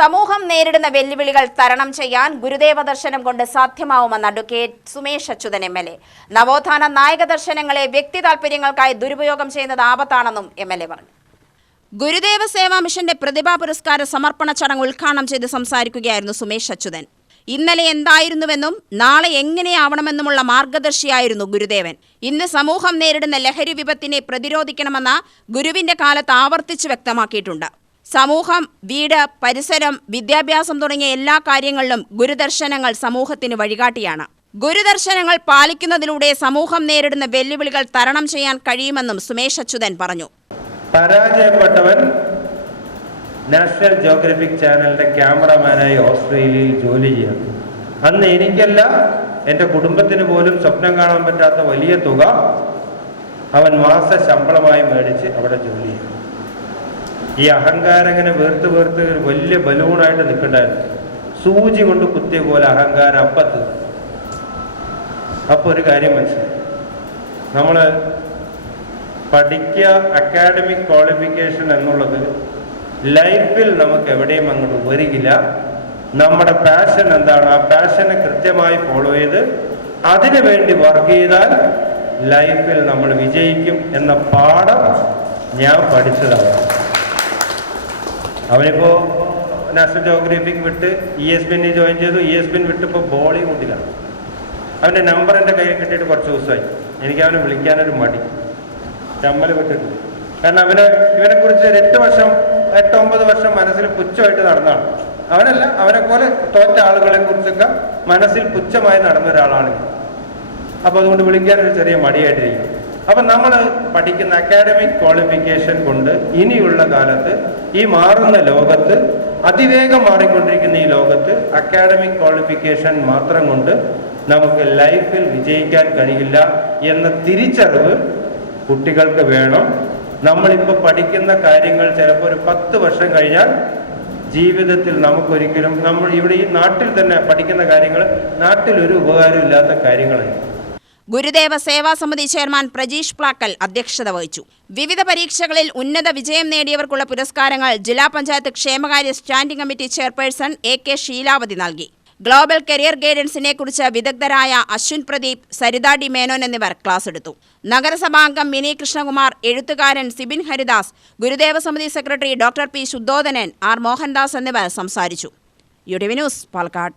സമൂഹം നേരിടുന്ന വെല്ലുവിളികൾ തരണം ചെയ്യാൻ ഗുരുദേവ ദർശനം കൊണ്ട് സാധ്യമാവുമെന്ന് അഡ്വക്കേറ്റ് സുമേഷ് അച്യുതൻ എം.എൽ.എ. നവോത്ഥാന നായക ദർശനങ്ങളെ വ്യക്തി താൽപര്യങ്ങൾക്കായി ദുരുപയോഗം ചെയ്യുന്നത് ആപത്താണെന്നും എം.എൽ.എ. പറഞ്ഞു. ഗുരുദേവ സേവാ മിഷന്റെ പ്രതിഭാ പുരസ്കാര സമർപ്പണ ചടങ്ങ് ഉദ്ഘാടനം ചെയ്ത് സംസാരിക്കുകയായിരുന്നു സുമേഷ് അച്യുതൻ. ഇന്നലെ എന്തായിരുന്നുവെന്നും നാളെ എങ്ങനെയാവണമെന്നുമുള്ള മാർഗദർശിയായിരുന്നു ഗുരുദേവൻ. ഇന്ന് സമൂഹം നേരിടുന്ന ലഹരി വിപത്തിനെ പ്രതിരോധിക്കണമെന്ന ഗുരുവിന്റെ കാലത്ത് ആവർത്തിച്ചു വ്യക്തമാക്കിയിട്ടുണ്ട്. സമൂഹം, വീട്, പരിസരം, വിദ്യാഭ്യാസം തുടങ്ങിയ എല്ലാ കാര്യങ്ങളിലും ഗുരുദർശനങ്ങൾ സമൂഹത്തിന് വഴികാട്ടിയാണ്. ഗുരുദർശനങ്ങൾ പാലിക്കുന്നതിലൂടെ സമൂഹം നേരിടുന്ന വെല്ലുവിളികൾ തരണം ചെയ്യാൻ കഴിയുമെന്നും സുമേഷ് അച്യുതൻ പറഞ്ഞു. പരാജയപ്പെട്ടവൻ നാഷണൽ ജിയോഗ്രഫിക് ചാനലിന്റെ ക്യാമറമാനായി ഓസ്ട്രേലിയയിൽ ജോലി ചെയ്യുന്നു. അന്ന് എനിക്കല്ല, എൻ്റെ കുടുംബത്തിന് പോലും സ്വപ്നം കാണാൻ പറ്റാത്ത വലിയ തുക അവൻ മാസ ശമ്പളമായി മേടിച്ച് അവിടെ ജോലി ചെയ്തു. ഈ അഹങ്കാരം ഇങ്ങനെ വീർത്ത് ഒരു വലിയ ബലൂണായിട്ട് നിൽക്കണ്ടായിരുന്നു. സൂചി കൊണ്ട് കുത്തിയ പോലെ അഹങ്കാരം അപ്പത്ത്. അപ്പോൾ ഒരു കാര്യം മനസ്സിലായി, നമ്മൾ പഠിക്കുക, അക്കാഡമിക് ക്വാളിഫിക്കേഷൻ എന്നുള്ളത് ലൈഫിൽ നമുക്ക് എവിടെയും അങ്ങോട്ട് വരികില്ല. നമ്മുടെ പാഷൻ എന്താണ്, ആ പാഷനെ കൃത്യമായി ഫോളോ ചെയ്ത് അതിനു വേണ്ടി വർക്ക് ചെയ്താൽ ലൈഫിൽ നമ്മൾ വിജയിക്കും എന്ന പാഠം ഞാൻ പഠിച്ചതാണ്. അവനിപ്പോൾ നാഷണൽ ജിയോഗ്രഫിക് വിട്ട് ESPN ജോയിൻ ചെയ്തു. ESPN വിട്ടിപ്പോൾ ബോളിവുഡിലാണ്. അവൻ്റെ നമ്പർ എൻ്റെ കയ്യിൽ കിട്ടിയിട്ട് കുറച്ച് ദിവസമായി. എനിക്ക് അവനെ വിളിക്കാനൊരു മടി, ചമ്മൽ വിട്ടിട്ടുണ്ട്. കാരണം ഇവനെക്കുറിച്ച് 8-9 വർഷം മനസ്സിൽ പുച്ഛമായിട്ട് നടന്നതാണ്. അവനല്ല, അവനെപ്പോലെ തോറ്റ ആളുകളെ കുറിച്ചൊക്കെ മനസ്സിൽ പുച്ഛമായി നടന്ന ഒരാളാണ്. അപ്പോൾ അതുകൊണ്ട് വിളിക്കാനൊരു ചെറിയ മടിയായിട്ടിരിക്കും. അപ്പം നമ്മൾ പഠിക്കുന്ന അക്കാഡമിക് ക്വാളിഫിക്കേഷൻ കൊണ്ട് ഇനിയുള്ള കാലത്ത് ഈ മാറുന്ന ലോകത്ത്, അതിവേഗം മാറിക്കൊണ്ടിരിക്കുന്ന ഈ ലോകത്ത് അക്കാഡമിക് ക്വാളിഫിക്കേഷൻ മാത്രം കൊണ്ട് നമുക്ക് ലൈഫിൽ വിജയിക്കാൻ കഴിയില്ല എന്ന തിരിച്ചറിവ് കുട്ടികൾക്ക് വേണം. നമ്മളിപ്പോൾ പഠിക്കുന്ന കാര്യങ്ങൾ ചിലപ്പോൾ ഒരു 10 വർഷം കഴിഞ്ഞാൽ ജീവിതത്തിൽ നമുക്കൊരിക്കലും, നമ്മൾ ഇവിടെ ഈ നാട്ടിൽ തന്നെ പഠിക്കുന്ന കാര്യങ്ങൾ നാട്ടിൽ ഒരു ഉപകാരമില്ലാത്ത കാര്യങ്ങളാണ്. ഗുരുദേവ സേവാ സമിതി ചെയർമാൻ പ്രജീഷ് പ്ലാക്കൽ അധ്യക്ഷത വഹിച്ചു. വിവിധ പരീക്ഷകളിൽ ഉന്നത വിജയം നേടിയവർക്കുള്ള പുരസ്കാരങ്ങൾ ജില്ലാ പഞ്ചായത്ത് ക്ഷേമകാര്യ സ്റ്റാൻഡിംഗ് കമ്മിറ്റി ചെയർപേഴ്സൺ AK ഷീലാവതി നൽകി. ഗ്ലോബൽ കരിയർ ഗൈഡൻസിനെ കുറിച്ച് വിദഗ്ധരായ അശ്വിൻ പ്രദീപ്, സരിത ഡി മേനോൻ എന്നിവർ ക്ലാസ് എടുത്തു. നഗരസഭാംഗം മിനി കൃഷ്ണകുമാർ, എഴുത്തുകാരൻ സിബിൻ ഹരിദാസ്, ഗുരുദേവ സമിതി secretary doctor P. Sudhodhanan, R. Mohandas എന്നിവർ സംസാരിച്ചു. UTV news, Palakkad.